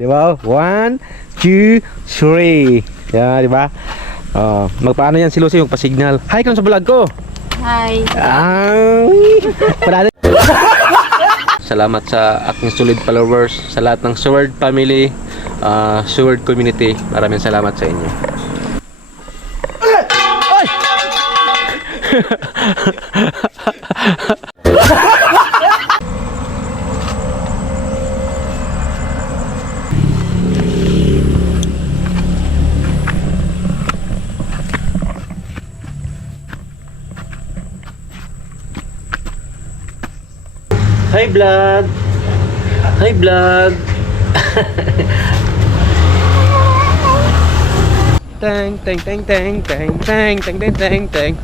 Di ba? 1, 2, 3. Yan, di ba? Magpaano yan si Lucy, magpa-signal. Hi, kung sa vlog ko. Hi. Salamat sa aking solid followers, sa lahat ng Sword family, Sword community. Maraming salamat sa inyo. Hi vlog. Hi vlog. Teng teng teng teng teng teng teng teng teng teng.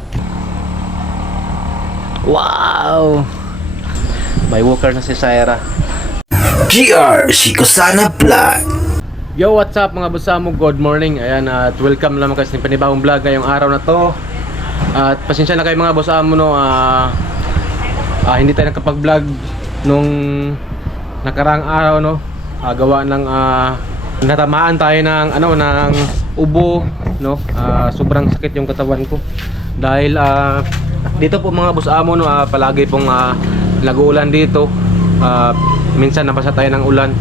Wow. May walker na si Saira. GR Shikosana Vlog. Yo, what's up mga busamo? Good morning. Ayan, at welcome naman kayo sa panibagong vlog ngayong araw na to. At pasensya na kayo mga busamo, no. Hindi tayo nakapag-vlog nung nakaraang araw, no. Gawa ng natamaan tayo ng ng ubo, no. Sobrang sakit yung katawan ko dahil dito po mga busamo, no, palagi pong nag-uulan dito. Minsan nabasa tayo ng ulan.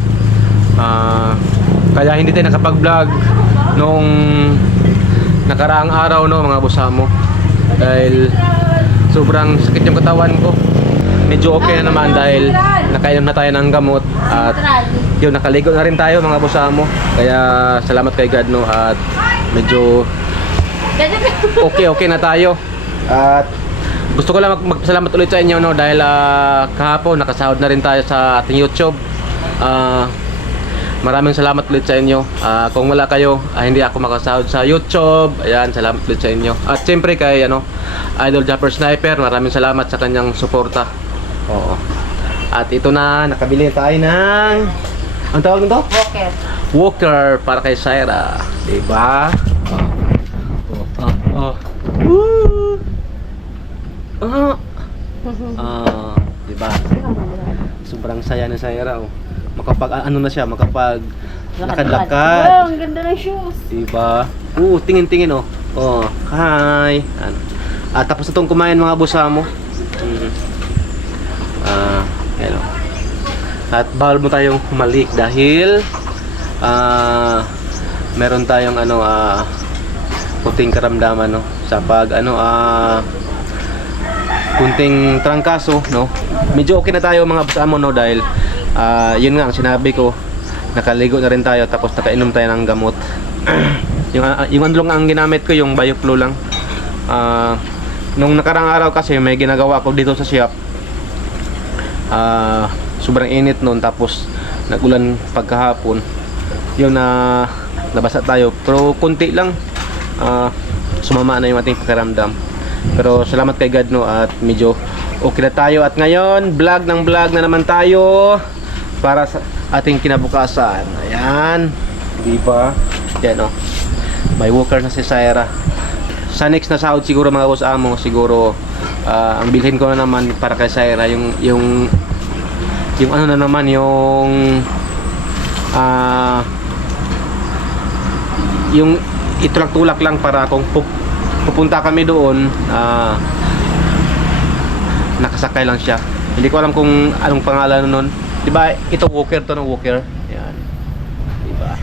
Kaya hindi tayo nakapag-vlog nung nakaraang araw, no, mga busamo, dahil sobrang sakit yung katawan ko. Medyo okay na naman dahil nakainom na tayo ng gamot at yun, nakaligo na rin tayo mga busamo. Kaya salamat kay God, no, at medyo okay na tayo. At gusto ko lang magpasalamat ulit sa inyo, no, dahil kahapon nakasahod na rin tayo sa ating YouTube. Maraming salamat ulit sa inyo. Kung wala kayo, hindi ako makasahod sa YouTube. Ayan, salamat ulit sa inyo. At siyempre kay Idol Japper Sniper, maraming salamat sa kanyang suporta. Oo. At ito na, nakabili tayo ng, ang tawag nito? Walker. Walker para kay Saira. Diba? Diba? Sobrang saya ni Saira, oh. Makapag na siya, makapag lakad-lakad. Wow, ang ganda ng shoes. Diba? Tingin-tingin, oh. Hi. Tapos na itong kumain mga busamo. Hello. At bawal mo tayong humalik dahil meron tayong kunting karamdaman, no, sa pag kunting trangkaso, no. Medyo okay na tayo mga busamo, no, dahil yun nga ang sinabi ko, nakaligo na rin tayo tapos nakainom tayo ng gamot. yung andlong ang ginamit ko, yung BioFlow lang. Nung nakarang araw kasi may ginagawa ako dito sa shop. Sobrang init noon, tapos nagulan pagkahapon. Yun na nabasa tayo, pero konti lang. Sumama na yung ating pakiramdam. Pero salamat kay God, no, at medyo okay na tayo. At ngayon, vlog na naman tayo para sa ating kinabukasan. Ayan, diba? Yan, oh. May walker na si Saira. Sa next na sahod siguro mga busamo, siguro ang bilhin ko na naman para kay Saira yung na naman, yung itulak-tulak lang para kung pupunta kami doon, nakasakay lang siya. Hindi ko alam kung anong pangalan nun. Diba, ito walker to, ng walker. Yan. Diba?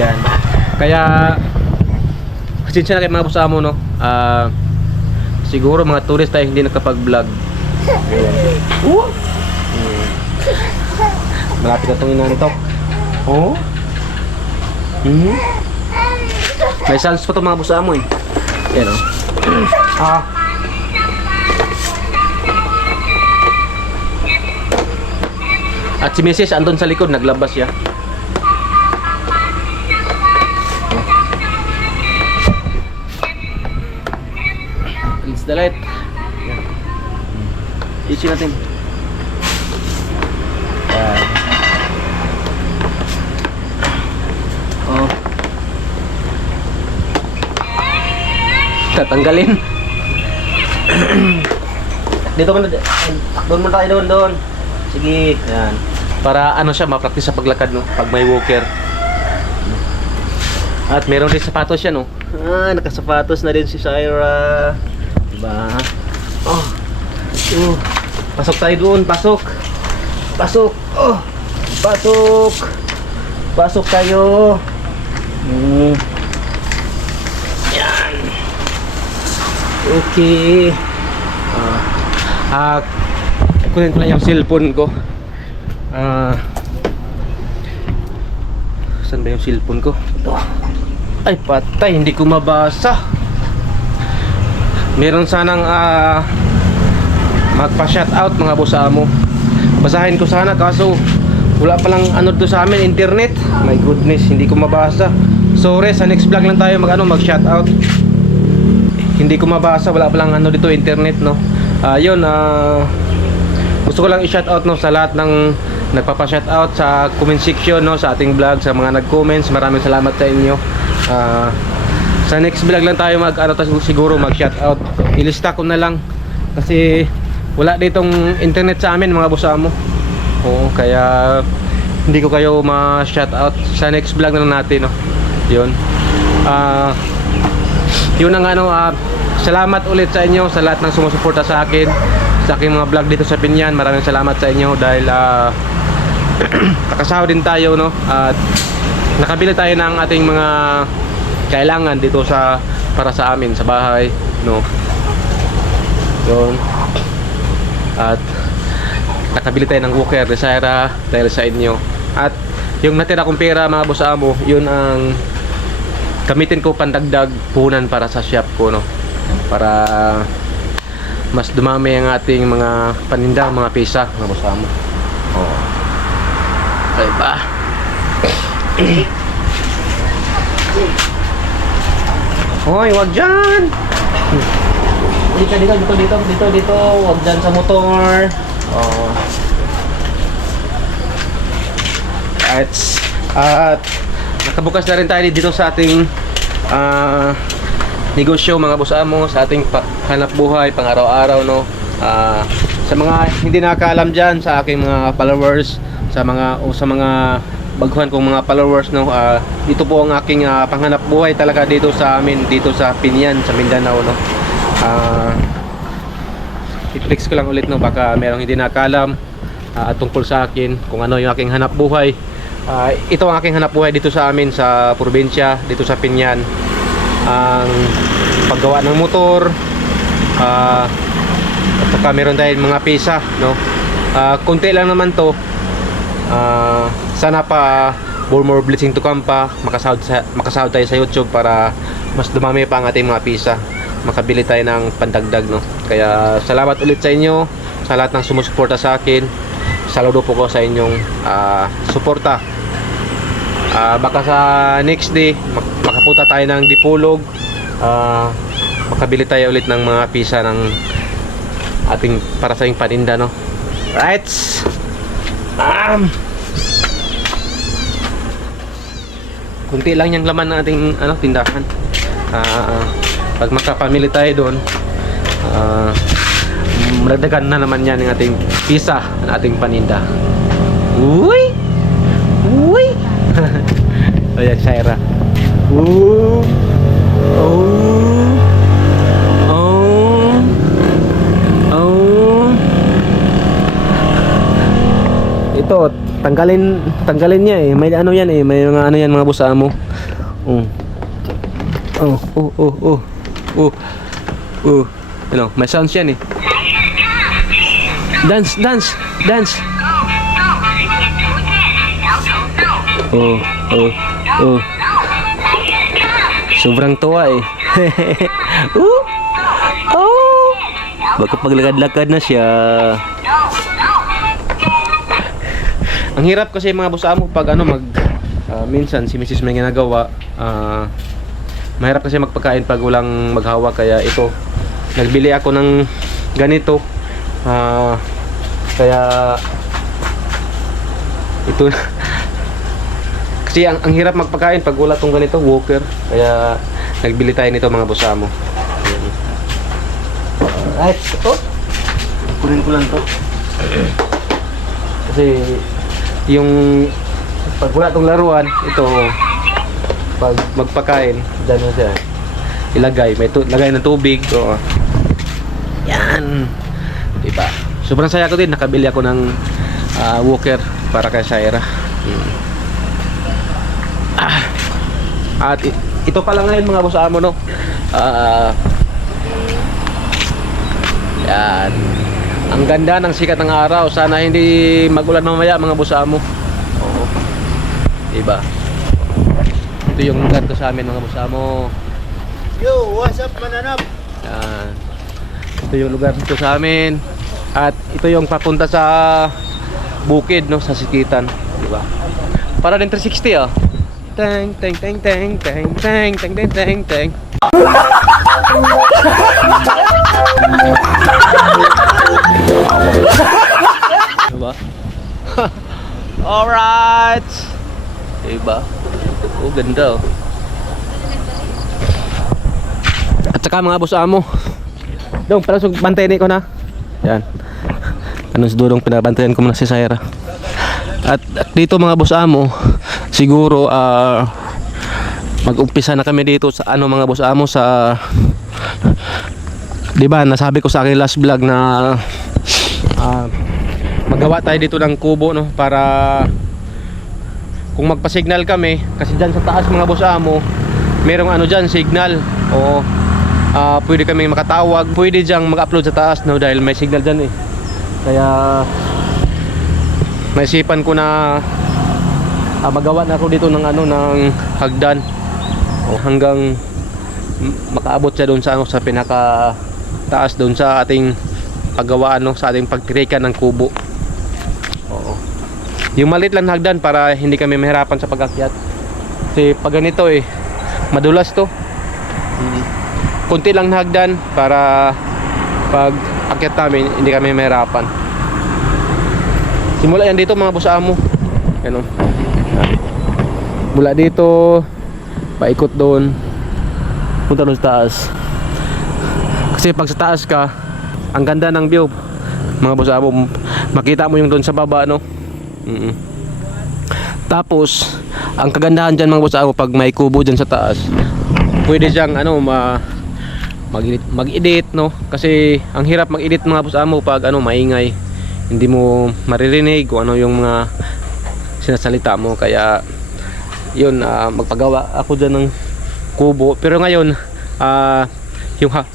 Yan. Kaya pasensya na kayo mga busamo, no. Siguro mga tourist tayo hindi nakapag-vlog. Malapit na itong inantok. May sans pa ito mga busamo, eh. Yan, oh. At si Mrs. andun sa likod, naglabas siya. It's the light. Isin natin. Tatanggalin. Dito ka na. Doon mo tayo, doon. Sige, yan. Para ano siya, ma-practice sa paglakad, no? Pag may walker. At meron din sapatos siya, no? Nakasapatos na din si Syra. Diba? Oh. Pasok tayo doon, pasok. Pasok. Oh. Pasok. Pasok tayo. Yan. Okay. Kunin ko lang yung cellphone ko. Saan ba yung cellphone ko? Ito. Ay, patay. Hindi ko mabasa. Meron sanang magpa-shoutout mga boss amo. Basahin ko sana kaso wala palang ano to sa amin, internet. My goodness, hindi ko mabasa. Sorry, sa next vlog lang tayo mag-shoutout. Hindi ko mabasa, wala palang ano dito, internet, no. Yun, gusto ko lang i-shoutout, no, sa lahat ng nagpapa-shoutout sa comment section, no, sa ating vlog, sa mga nag-comments. Maraming salamat sa inyo. Sa next vlog lang tayo siguro mag-shoutout. Ilista ko na lang kasi wala ditong internet sa amin mga boss amo. Oo, kaya hindi ko kayo ma-shoutout. Sa next vlog na lang natin, no. Yun. Yun ang ano, salamat ulit sa inyo sa lahat ng sumusuporta sa akin sa aking mga vlog dito sa Pinyan. Maraming salamat sa inyo dahil nakasahod din tayo, no, at nakabili tayo ng ating mga kailangan dito para sa amin sa bahay, no. Yun. At nakabili tayo ng walker ni Syra dahil sa inyo. At yung natira kong pera mga boss amo, yun ang gamitin ko pandagdag puhunan para sa shop ko, no, para mas dumami ang ating mga paninda, mga pisa mga boss amo. Oh. Okay ba? Hoy, wag dyan! Dito, wag dyan sa motor. Oh. At nakabukas na rin tayo dito sa ating negosyo mga boss amo, sa ating hanap buhay pang araw-araw, no. Sa mga hindi nakakaalam dyan, sa aking mga followers, sa mga baguhan kong mga followers, no, dito po ang aking panghanap buhay talaga dito sa amin, dito sa Pinyan, sa Mindanao, no. I-flex ko lang ulit, no, baka merong hindi nakakalam tungkol sa akin kung ano yung aking hanap buhay. Ito ang aking hanap buhay dito sa amin sa probinsya, dito sa Pinyan. Ang paggawa ng motor, at saka meron tayong mga pisa, no. Kunti lang naman to. Sana pa more blessing to come pa, makasahod tayo sa YouTube para mas dumami pa ang ating mga pisa, makabili tayo ng pandagdag, no. Kaya salamat ulit sa inyo, sa lahat ng sumusuporta sa akin. Saludo po ko sa inyong suporta. Baka sa next day makapunta tayo ng Dipolog, makabili tayo ulit ng mga pisa ng ating para sa ating paninda, no. Right. Kunti lang yung laman ng ating tindahan. Pag makapamili tayo doon, madagdagan na naman yan ng ating pisa, ng ating paninda. Uy! Uy! Ayan, Syra. Oh! Ito, tanggalin niya eh. May ano yan eh, may mga ano yan mga boss amo. Ano, may sounds yan eh. Dance. Sobrang tuwa eh. Baka paglakad-lakad na siya. Ang hirap kasi mga boss amo pag minsan si Mrs. may ginagawa, mahirap kasi magpakain pag walang maghawak, kaya ito nagbili ako ng ganito, kaya ito kasi ang hirap magpakain pag wala tong ganito walker, kaya nagbili tayo nito mga boss amo. Right, ito kunin ko lang to. Kasi yung pag wala tong laruan, ito pag magpakain, dyan na siya. Ilagay, lagay ng tubig. So, yan. Diba? Sobrang saya ko din. Nakabili ako ng walker para kay Shaira. At ito pala ngayon mga boss amo, no? Yan. Ang ganda ng sikat ng araw. Sana hindi magulan mamaya mga boss amo. Oo. Diba? Ito yung lugar ko sa amin mga boss amo. Yo, what's up mananap? Yan. Ito yung lugar dito sa amin. At ito yung papunta sa bukid, no, sa Sikitan, di ba? Para din 360 ah. Teng teng teng teng teng teng teng teng teng teng. Diba? Alright. Diba? Oh, ganda oh. At saka mga boss amo. Dong, pala bantayin ko na. Yan. Anong sidurong pinabantayan ko muna si Shaira. At dito mga boss amo, siguro mag-umpisa na kami dito sa ano mga boss amo sa, 'di ba? Nasabi ko sa akin last vlog na magawa tayo dito ng kubo, no, para kung magpa-signal kami kasi diyan sa taas mga boss amo, merong ano diyan signal. O pwede kami makatawag, pwede diyang mag-upload sa taas, no, dahil may signal dyan eh. Kaya naisipan ko na magawa na ako dito ng ano, ng hagdan hanggang makaabot siya doon sa ano, sa pinaka taas doon sa ating paggawaan, no, sa ating pagtirikan ng kubo. Oo. Yung maliit lang hagdan para hindi kami mahirapan sa pag-akyat. Kasi pag ganito eh, madulas to. Kunti lang na hagdan para pag akyat namin hindi kami mahirapan. Simula yan dito mga boss amo. Ano? Mula dito paikot doon, punta doon sa taas. Kasi pag sa taas ka, ang ganda ng view mga boss amo. Makita mo yung doon sa baba, no? Tapos ang kagandahan dyan mga boss amo, pag may kubo dyan sa taas, pwede diyang ano, mag-edit, no? Kasi ang hirap mag-edit mga boss amo pag ano, maingay. Hindi mo maririnig kung ano yung mga sinasalita mo. Kaya yun, magpagawa ako dyan ng kubo. Pero ngayon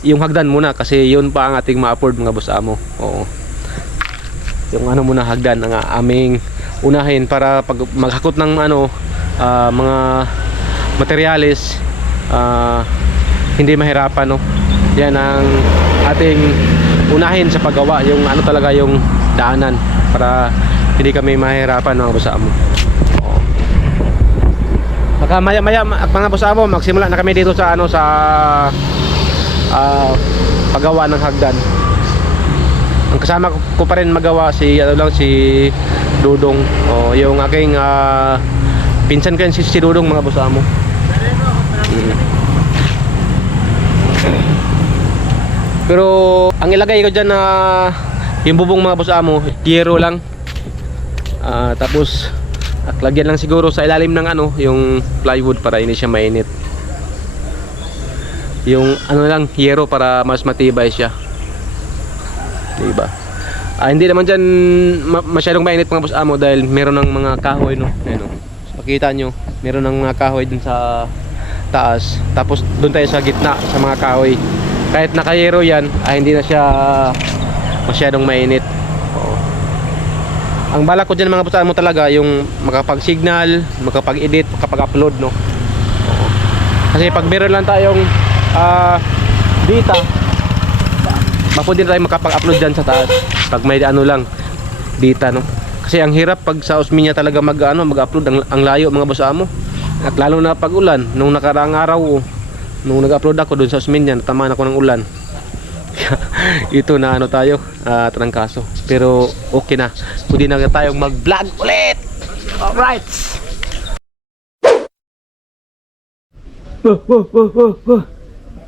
yung hagdan muna kasi yun pa ang ating ma-afford mga boss amo. Oo. Yung ano muna hagdan ang aming unahin para pag maghakot ng ano, mga materyales, hindi mahirapan, no? Yan ang ating unahin sa paggawa, yung ano talaga yung daanan para hindi kami mahirapan mga boss amo. Baka maya mga boss amo, magsimula na kami dito sa ano, sa paggawa ng hagdan. Ang kasama ko pa rin magawa si ano lang, si Dudong, yung aking pinsan ko yan, si Dudong mga boss amo. Pero ang ilagay ko dyan na yung bubong mga boss amo, yero lang. Tapos at lagyan lang siguro sa ilalim ng ano, yung plywood para hindi siya mainit. Yung ano lang, yero para mas matibay siya. Diba? Hindi naman dyan masyadong mainit mga boss amo dahil meron ng mga kahoy, no? Ayan, no? So, makita nyo, meron ng mga kahoy dun sa taas. Tapos dun tayo sa gitna sa mga kahoy. Kahit nakayero yan, hindi na siya masyadong mainit. Oo. Ang balak ko dyan mga boss amo talaga yung makapag-signal, makapag-edit, makapag-upload, no? Oo. Kasi pag meron lang tayong data, bako din tayo makapag-upload dyan sa taas pag may ano lang data, no? Kasi ang hirap pag sa Osminia talaga mag-upload, ang layo mga boss amo. At lalo na pag ulan, nung nakaraang araw, nung nag-upload ako doon sa Osminia, natamaan ako ng ulan. Ito na ano tayo, trangkaso. Pero okay na, pwede na tayong mag-vlog ulit. Alright.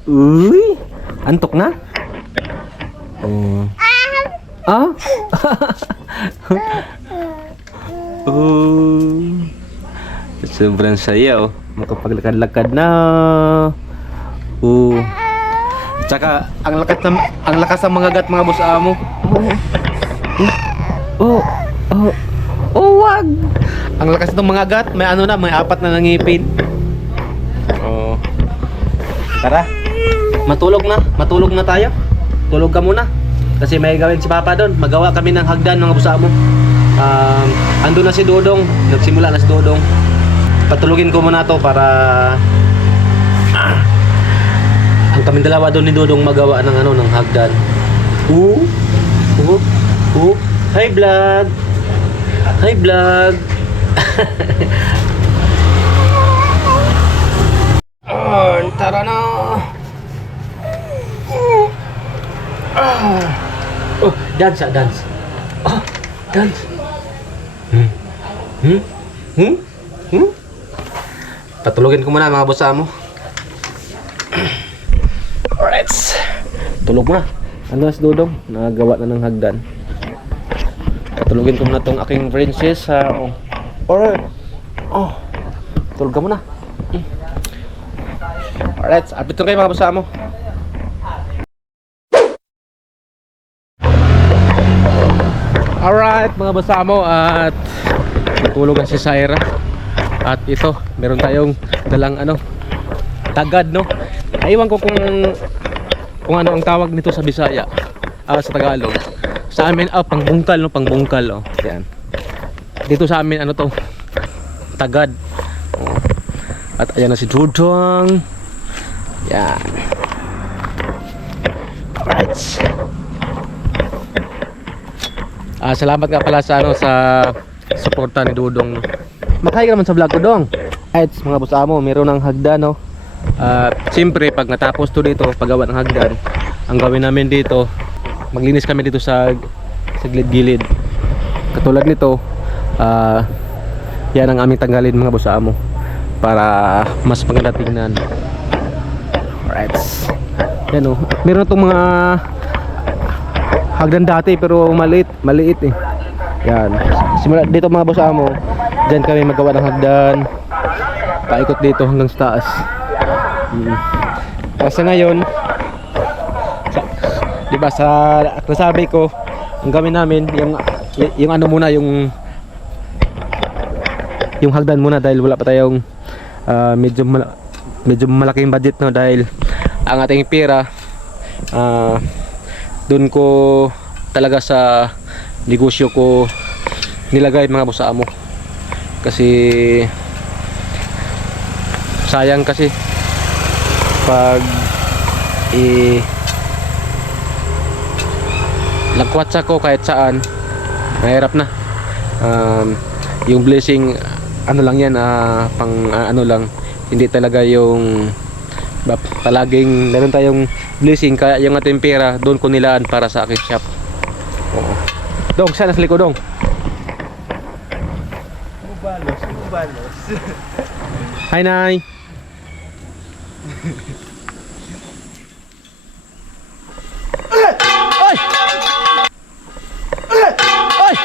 Uy, antok na? Oh. Sobrang saya oh. Makapaglakad-lakad na. Oh. Tsaka ang lakas ng mga gat mga boss amo. Oh. Oh. Oh, wag. Ang lakas ng mga gat, may ano na, may 4 na nangipin. Oh. Tara. Matulog na tayo. Tulog ka muna. Kasi may gawin si Papa doon. Magawa kami ng hagdan mga boss amo. Ando na si Dodong. Nagsimula na si Dodong. Patulugin ko muna to para ang kaming dalawa doon ni Dodong magawa ng ano ng hagdan. Hi vlog. Hi vlog. Tara na. Oh, dance. Oh, dance. Patulogin ko muna mga boss amo. Alright. Tulog na. Ano si Dodong? Nagawa na ng hagdan. Patulogin ko muna tong aking princess. Alright. Oh. Tulog ka muna. Alright. Update ko kayo mga boss amo. Alright mga boss amo, at natulog na si Syra. At ito, meron tayong dalang ano, tagad no. Aywan ko kung ano ang tawag nito sa Bisaya, sa Tagalog. Sa amin pangbungkal no, pangbungkal oh. Yan. Dito sa amin ano to, tagad. Oh. At ayan na si Dudong. Yan. Alright. Salamat nga pala sa ano, sa suporta ni Dudong. Makahay ka naman sa vlog ko, Dong. Ay, mga boss amo, meron ng hagdan no. Siyempre pag natapos to dito, paggawa ng hagdan, ang gawin namin dito, maglinis kami dito sa gilid-gilid. Katulad nito, yan ang aming tanggalin mga boss amo para mas maganda tingnan. Alright. Yan oh. Meron itong mga hagdan dati pero maliit eh. Yan. Simula dito mga boss amo, diyan kami magawa ng hagdan. Paikot dito hanggang sa taas. Kasi ngayon, di ba sa nasabi ko, ang gawin namin yung ano muna, yung hagdan muna dahil wala pa tayong medyo malaking budget no, dahil ang ating pera doon ko talaga sa negosyo ko nilagay mga boss amo. Kasi sayang kasi pag lagkwatsa ko kahit saan, mahirap na. Yung blessing ano lang yan, pang ano lang, hindi talaga yung palaging meron tayong blessing, kaya yung ating pera doon ko nilaan para sa aking shop. Oo. Dong, sana sa likod Dong. Mubalos. Hi Nay. Ay! Ay!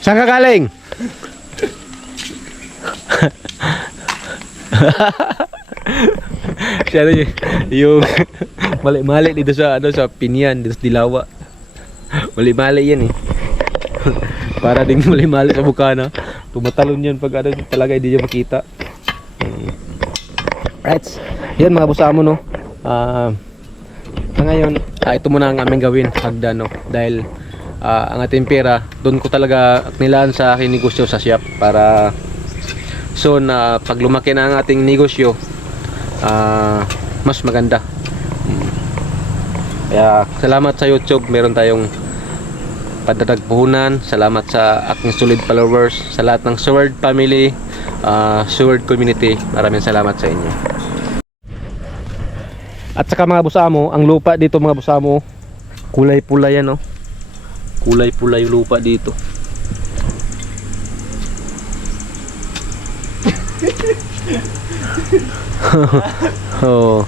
Saan ka galing? Siya yung mali-mali dito sa ano, sa Pinyan, dito sa Dilawa. Mali-mali yan eh. Para ding mali-mali sa Bukana. Tumatalon yan pag ano, talaga hindi niya makita. Right. Yan mga boss amo no. Ngayon, ito muna ang aming gawin, hagdan no. Dahil ang ating pera, doon ko talaga nilaan sa aking negosyo sa shop para so na pag lumaki na ang ating negosyo, mas maganda. Kaya salamat sa YouTube, meron tayong padadagpuhunan. Salamat sa aking solid followers, sa lahat ng Sword family, Sword community. Maraming salamat sa inyo. At saka mga boss amo, ang lupa dito mga boss amo, kulay pula yan no. Kulay pula yung lupa dito. Oh.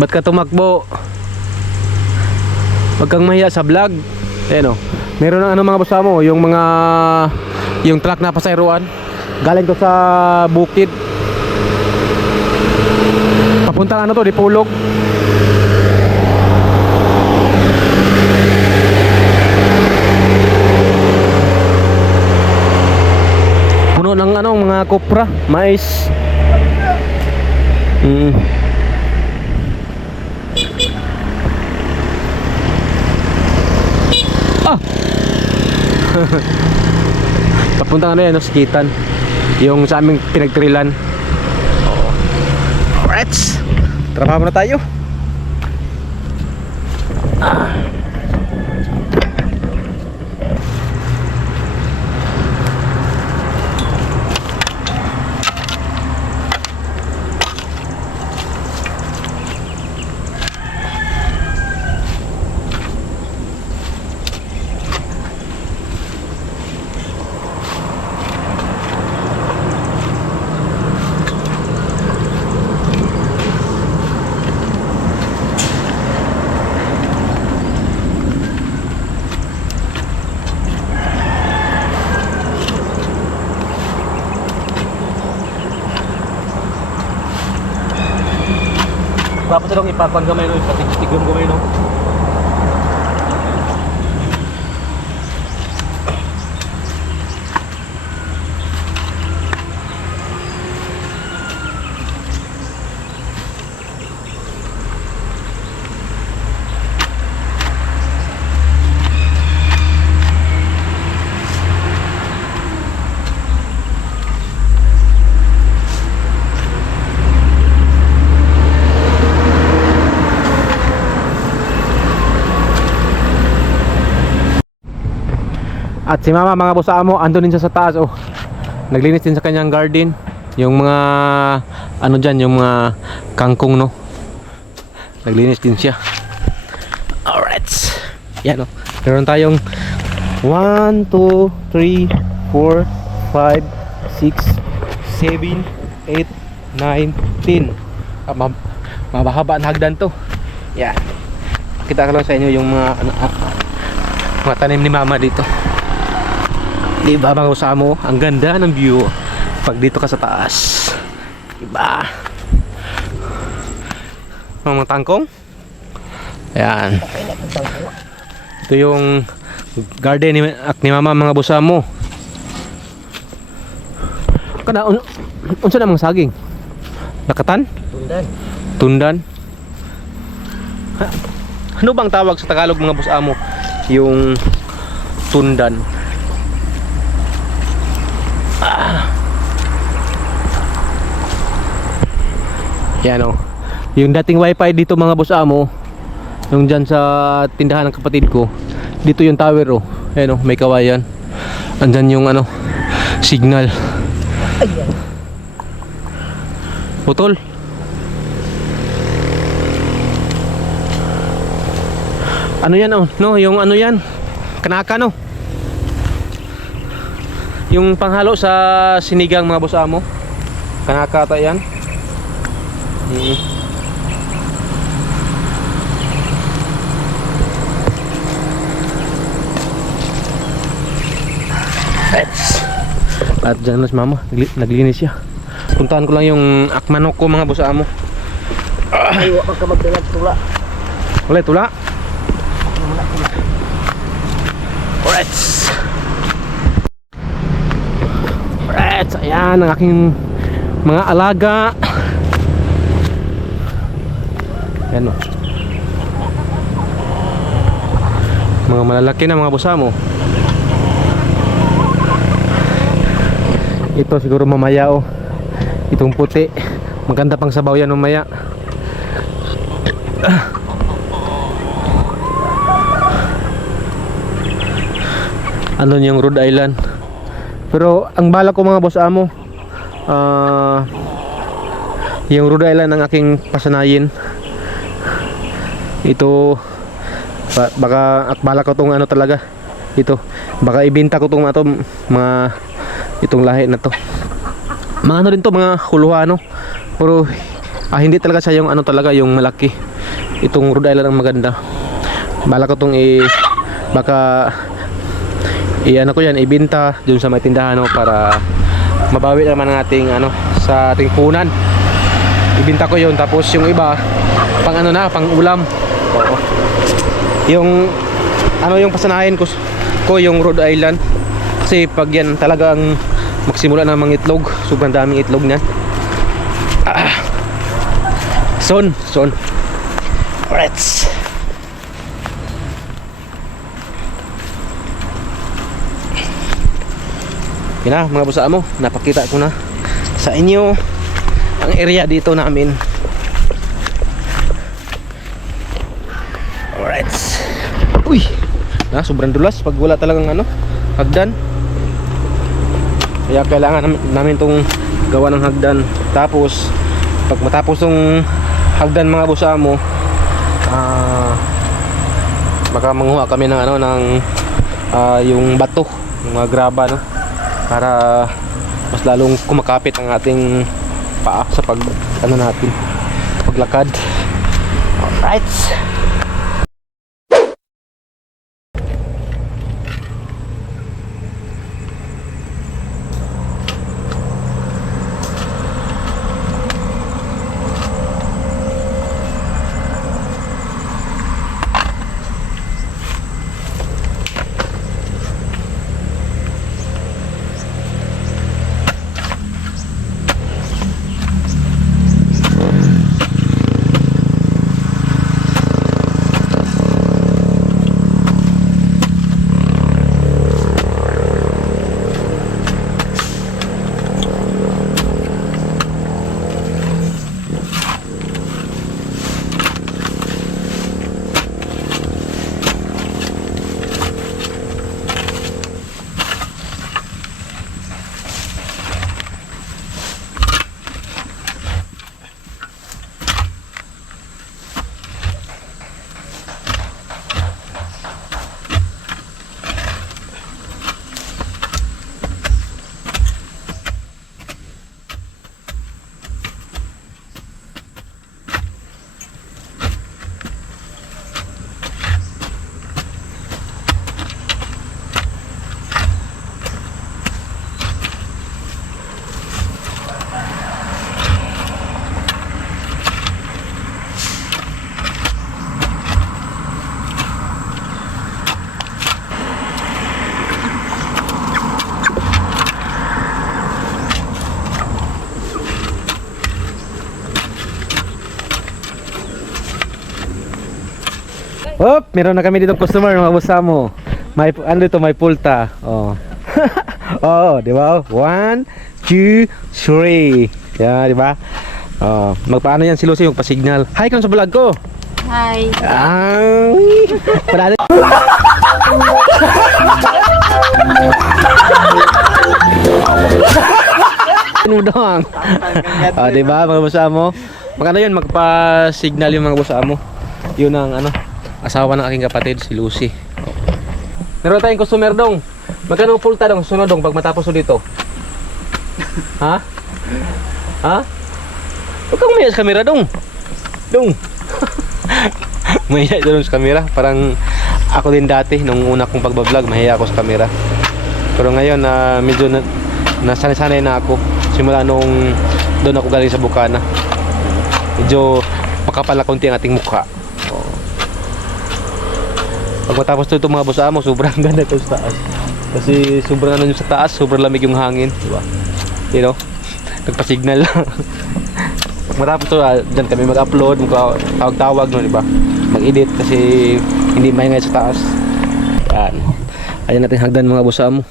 Ba't ka tumakbo? Huwag kang mahiya sa vlog. Ayan o. Meron ng ano mga boss mo, yung mga yung truck na pasayroan. Galing to sa bukid. Papunta ano to, Dipolog. Puno ng ano, mga kopra, mais. Ah! Papunta ano yan, no, Sikitan. Yung sa aming pinagtrilan. Alright. Trabaho na tayo. Tapos dong ipakuan gamay no, ipatigom gamay no. At si mama mga boss amo, andun din siya sa taas oh. Naglinis din sa kanyang garden. Yung mga ano dyan, yung mga kangkong no. Naglinis din siya. Alright. Yan oh. Meron tayong 1, 2, 3, 4, 5, 6, 7, 8, 9, 10. Mabahaba na hagdan to. Yan. Kita ko lang sa inyo yung mga mga tanim ni mama dito. Diba mga usamo, ang ganda ng view pag dito ka sa taas. Diba? Mga tangkong. Ayan. Ito yung garden ni mama mga busamo. Kana unsa na mga saging? Lakatan? Tundan. Tundan. Ano bang tawag sa Tagalog mga busamo? Yung tundan. Yan o. Yung dating wifi dito mga boss amo, yung dyan sa tindahan ng kapatid ko, dito yung tower o. Ayan o, may kawayan. Andyan yung ano, signal. Putol. Ano yan o? No, yung ano yan, kanaka no. Yung panghalo sa sinigang mga boss amo. Kanaka ata yan. At dyan na si mama, naglinis siya. Puntahan ko lang yung akmanok ko mga boss amo. Ay, wag ka magdalag tula. Wala tula. Alright. Alright, ayan ang aking mga alaga. Ayan o. Mga malalaki na mga boss amo. Ito siguro mamaya o. Itong puti, maganda pang sabaw yan mamaya. Ano yung Rhode Island. Pero ang balak ko mga boss amo, yung Rhode Island ang aking pasanayin. Ito baka balak ko tong ano talaga. Ito baka ibenta ko tong mga itong lahi na to. Mga ano rin to, mga huluhano. Pero hindi talaga siya yung ano talaga, yung malaki. Itong Rhode Island ang maganda. Bala ko tong baka ano ko yan, ibenta dun sa may tindahan, no, para mabawi naman ang ating ano sa ating punan. Ibenta ko yun, tapos yung iba pang ano na, pang ulam. Oo. Yung ano yung pasanahin ko yung Rhode Island. Kasi pag yan talagang magsimula na mga itlog, sobrang daming itlog niyan. Son. Alright. Yun na mga busa mo, napakita ko na sa inyo ang area dito namin. Alright. Uy, sobrang dulas pag wala talagang ano, hagdan. Kaya kailangan namin tong gawa ng hagdan. Tapos pag matapos tong hagdan mga busa mo, baka manguha kami ng ano, ng yung bato, yung mga graba, no, para mas lalong kumakapit ang ating paa sa pag ano natin, paglakad. Alright. Hop, meron na kami dito customer mga boss mo. May ano dito, may pulta. Oh. Oh, di ba? 1 2 3. Yeah, di ba? Oh, magpaano yan si Lucy yung pa-signal. Hi karon sa vlog ko. Hi. Parado. Ano dong? Oh, di ba mga boss mo? Magkano yun, magpa-signal yung mga boss mo. Yun ang ano, asawa ng aking kapatid, si Lucy. Meron tayong customer dong. Magkano pulta dong, sunod dong pag matapos mo dito? Ha? Ha? Huwag kang umiyak sa kamera dong. Dong. Mahiya doon sa kamera. Parang ako din dati, nung una kong pagbablog, mahiya ako sa kamera. Pero ngayon, medyo nasanay na ako. Simula nung doon ako galing sa Bukana. Medyo makapal na konti ang ating mukha. Pag matapos ito mga boss mo, sobrang ganda ito sa taas. Kasi sobrang ano yung sa taas, sobrang lamig yung hangin, di ba? You know, nagpa-signal lang. Pag matapos ito, dyan kami mag-upload, tawag-tawag, no, di ba? Mag-edit kasi hindi maingay sa taas. Yan. Ayan natin hagdan mga boss mo.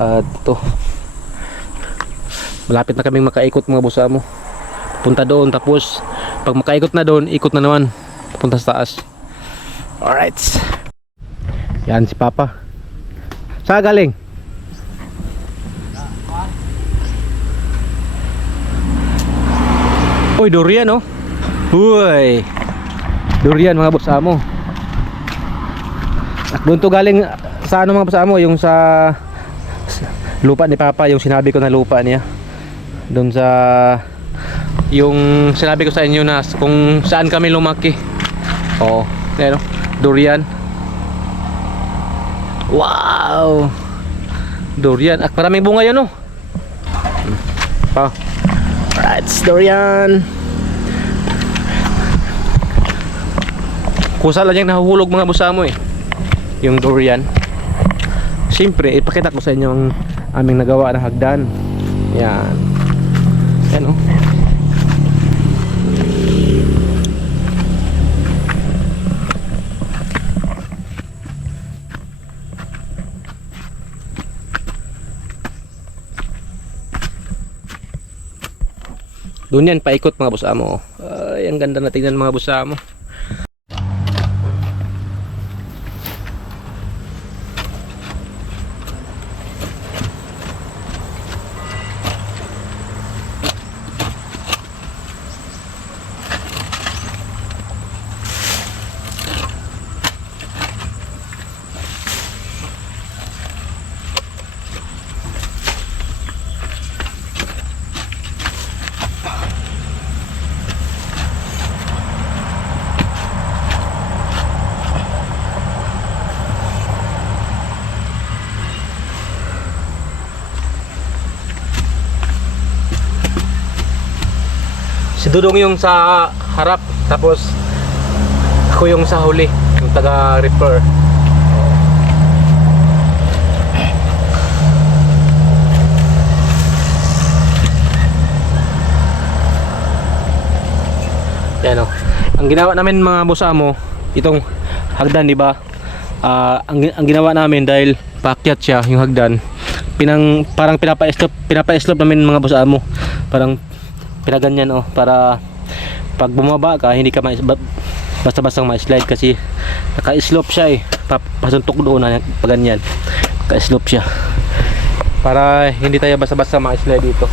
At ito, malapit na kaming makaikot mga boss mo. Punta doon, tapos pag makaikot na doon, ikot na naman punta sa taas. Alright. Yan si Papa. Saan galing? Uy, durian oh. Uy. Durian mga boss mo. Doon to galing sa ano mga boss mo, yung sa lupa ni Papa, yung sinabi ko na lupa niya. Doon sa yung sinabi ko sa inyo na kung saan kami lumaki. Oo, ano? Durian. Wow! Durian. Maraming bunga yan, no? Alright, durian. Kusa lang yung nahuhulog mga busamo eh. Yung durian. Siyempre, ipakita ko sa inyo ang aming nagawa na hagdan. Yan. Yan o. Doon yan, paikot mga busamo. Ay, ang ganda na tingnan mga busamo. Si Dudong yung sa harap, tapos ako yung sa huli, yung taga-repair. Yan o. Ang ginawa namin mga busamo, itong hagdan, di ba? Ang ginawa namin dahil paakyat siya yung hagdan. Parang pinapa-slope namin mga busamo. Parang pinaganyan oh, para pag bumaba ka hindi ka basta-bastang ma-slide kasi naka-slope siya eh. Pasuntok doon na pag ganyan. Naka-slope siya. Para hindi tayo basta-basta ma-slide dito.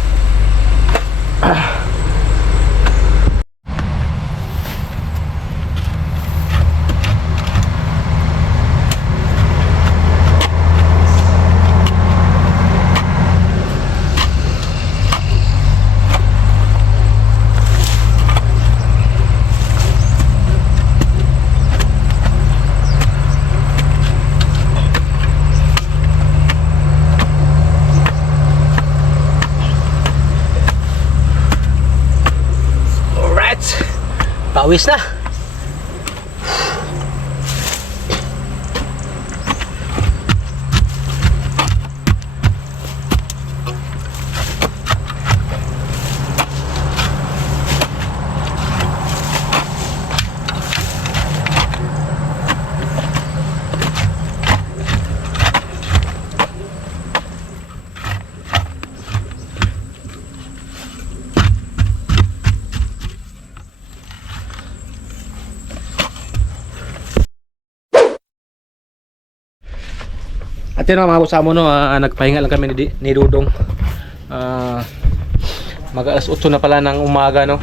Pawis na. At yun mga busamo, no, nagpahinga lang kami ni Dudong. Mag alas 8 na pala ng umaga, no.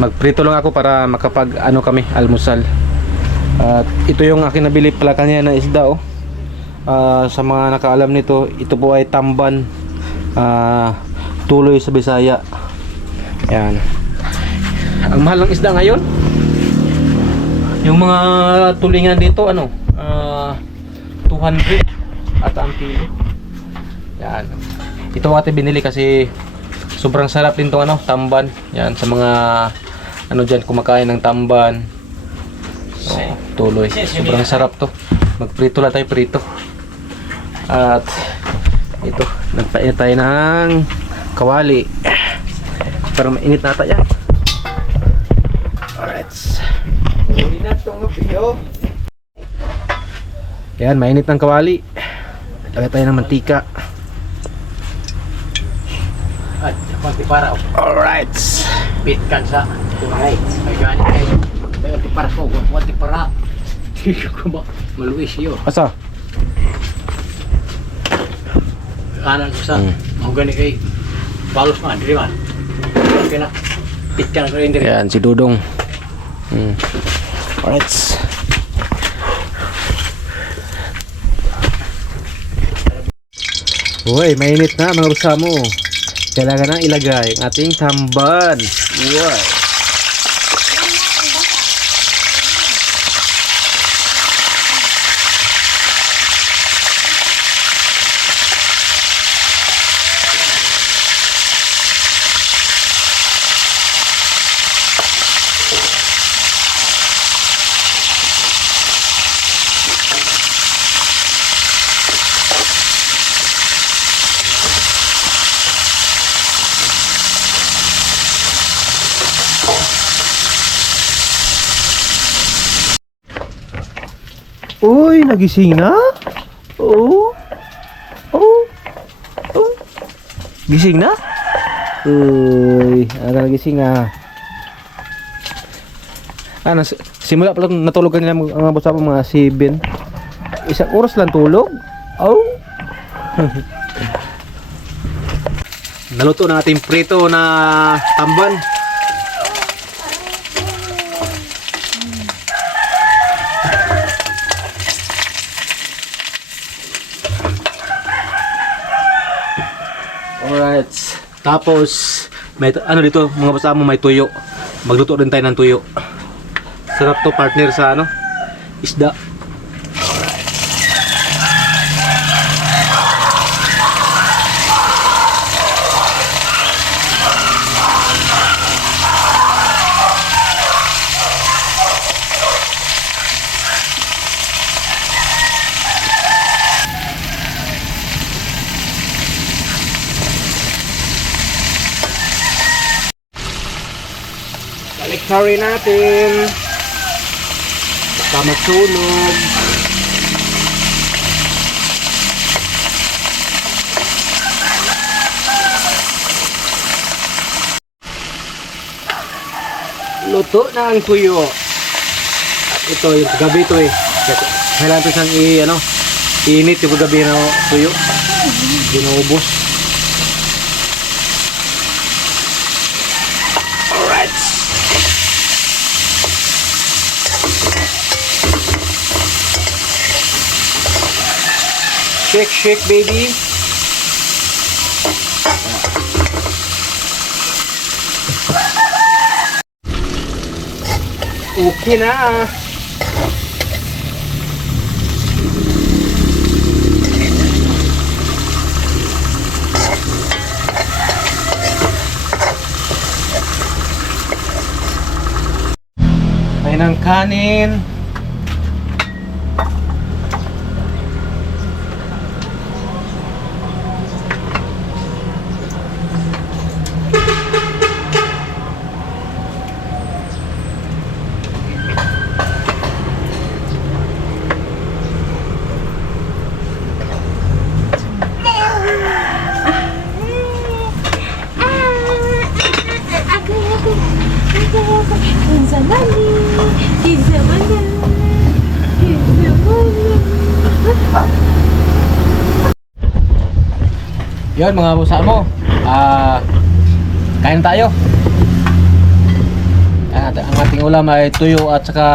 Magprito lang ako para makapag kami almusal. At ito yung aking nabili pala kanina na isda oh. Sa mga nakaalam nito, ito po ay tamban. Tuloy sa Bisaya. Yan. Ang mahal ng isda ngayon. Yung mga tulingan dito 200 at ang kilo. Yan. Ito ate binili kasi sobrang sarap din tong tamban. Yan sa mga diyan kumakain ng tamban. Tuloy. Sobrang sarap to. Magprito lang tayo prito. At ito, nagpainit tayo ng kawali. Para mainit nata yan. Alright. Yan, mainit ng kawali. Lagay tayo ng mantika. At konti para. Alright. Pitkan sa. Alright. Ay gani kay. Konti para ko, konti para. Tiyo ko ba? Maluwis yo. Asa? Kanan sa. Mau gani kay. Balos man, diri man. Okay na. Pitkan ko rin diri. Yan, si Dudong. Alright. Uy, mainit na mga kasama. Kailangan na ilagay ang ating tamban. Uy. Uy, nagising na? Oh. Oh. Oh. Gising na? Uy, aga nagising na. Simula pa lang natulog kanila mga boss mga 7. Isang oras lang tulog? Oh. Naluto na ating prito na tamban. Alright. Tapos may ano dito mga basta mo may tuyo. Magluto rin tayo ng tuyo. Sarap to partner sa ano? Isda. Balik curry natin. Tama sunog. Luto na ang tuyo. At ito yung gabi ito eh. Kailangan ito siyang init yung gabi na tuyo. Ginuubos. Alright. Shake, shake, baby. Okay na. May ng kanin. Yun mga busa mo, kain tayo. Ang ating ulam ay tuyo at saka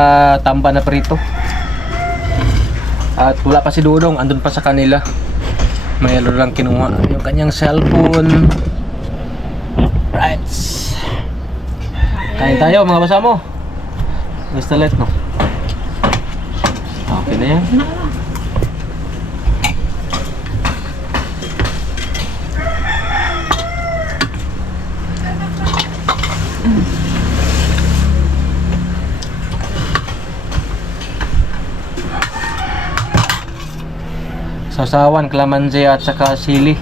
tamba na prito. At wala pa si Dudong, andun pa sa kanila. Mayroon lang kinuha yung kanyang cellphone. Right. Kain tayo mga busa mo. Basta let no. Okay na yan. Sausawan, kalamansi at saka sili.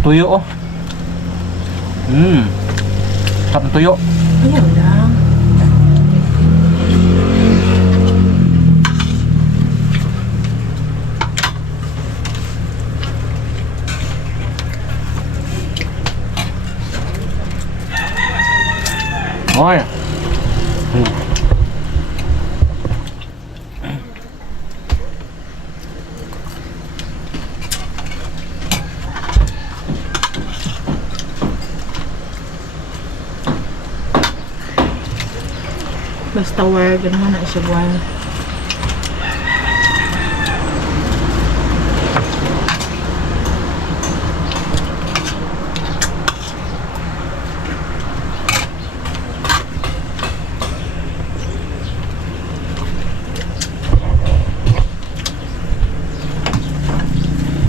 Tuyo oh. Sarap ng tuyo. Ayaw lang. Oy. Basta wire, ganun na siya wire.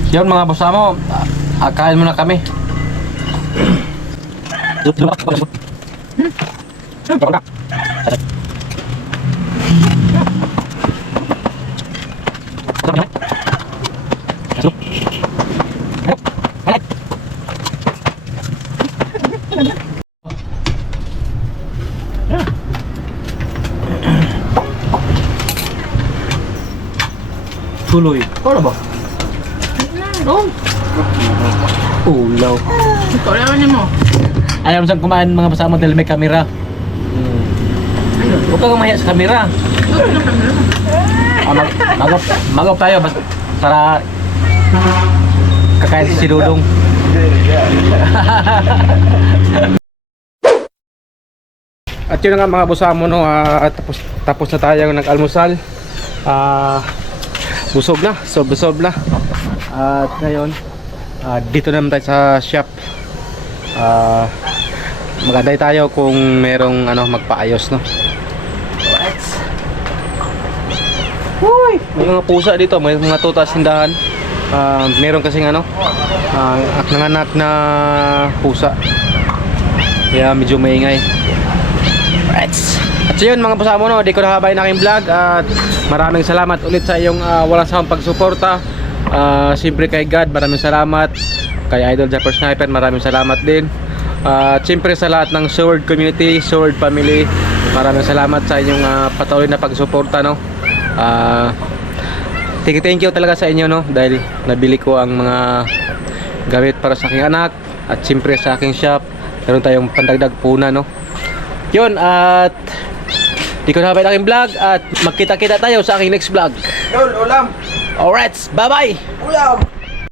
Yun mga boss mo, akain muna kami. Tuloy. Ano ba? Oh, Ulaw. ikaw naman mo. Ayaw saan kumain mga kasama dahil may kamera. Huwag kang mahiya sa kamera. Magop tayo para kakain si Dudong. At yun na nga mga busamo no, tapos na tayo nag-almusal. Busog na, sob na. At ngayon, dito naman tayo sa shop. Magantay tayo kung merong magpaayos no. Uy, may mga pusa dito, may mga tuta sindahan. Meron kasing nanganak na pusa. Kaya medyo maingay. At so yun mga pasamo no, di ko nahabayin aking vlog at maraming salamat ulit sa iyong walang sawang pagsuporta. Siyempre kay God, maraming salamat. Kay Idol Japper Sniper, maraming salamat din. Siyempre sa lahat ng Sword Community, Sword Family, maraming salamat sa inyong patuloy na pagsuporta no. Thank you talaga sa inyo no, dahil nabili ko ang mga gamit para sa aking anak at siyempre sa aking shop. Meron tayong pandagdag puna no. Yun, at di ko nahabayin aking vlog at magkita-kita tayo sa aking next vlog. Ulam! Alright, bye bye! Ulam!